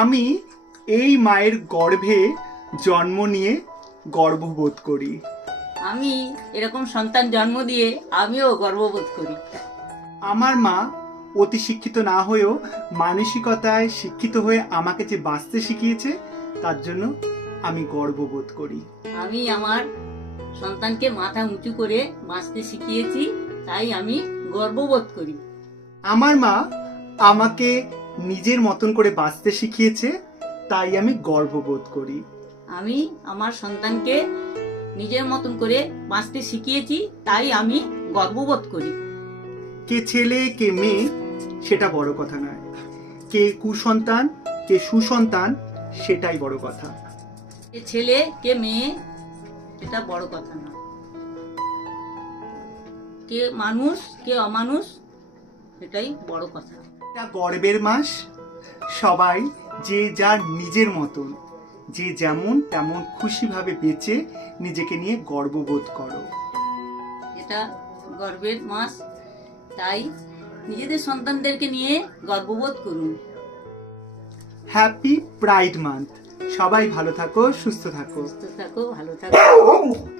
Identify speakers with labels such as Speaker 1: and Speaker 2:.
Speaker 1: আমি এই মায়ের গর্ভে জন্ম নিয়ে গর্ববোধ করি।
Speaker 2: আমি এরকম সন্তান জন্ম দিয়ে আমিও গর্ববোধ করি।
Speaker 1: আমার মা অতি শিক্ষিত না হয়েও মানসিকতায় শিক্ষিত হয়ে আমাকে যে বাঁচতে শিখিয়েছে তার জন্য আমি গর্ববোধ করি।
Speaker 2: আমি আমার সন্তানকে মাথা উঁচু করে বাঁচতে শিখিয়েছি তাই আমি গর্ববোধ করি।
Speaker 1: আমার মা আমাকে নিজের মতন করে বাঁচতে শিখিয়েছে তাই আমি গর্ববোধ করি।
Speaker 2: আমি আমার সন্তানকে নিজের মতন করে বাঁচতে শিখিয়েছি তাই আমি গর্ববোধ করি।
Speaker 1: কে ছেলে কে মেয়ে সেটা বড় কথা নয়। কে কুসন্তান কে সুসন্তান সেটাই বড় কথা।
Speaker 2: কে ছেলে কে মেয়ে এটা বড় কথা না কে মানুষ কে অমানুষ এটাই বড় কথা।
Speaker 1: এটা গর্বের মাস। সবাই যে যার নিজের মতন যে যেমন তেমন খুশিভাবে বেঁচে নিজেকে নিয়ে গর্ববোধ করো।
Speaker 2: এটা গর্বের মাস তাই নিজেদের সন্তানদেরকে নিয়ে গর্ববোধ করুন।
Speaker 1: হ্যাপি প্রাইড মান্থ সবাই ভালো থাকো সুস্থ থাকো।
Speaker 2: সুস্থ থাকো ভালো থাকো।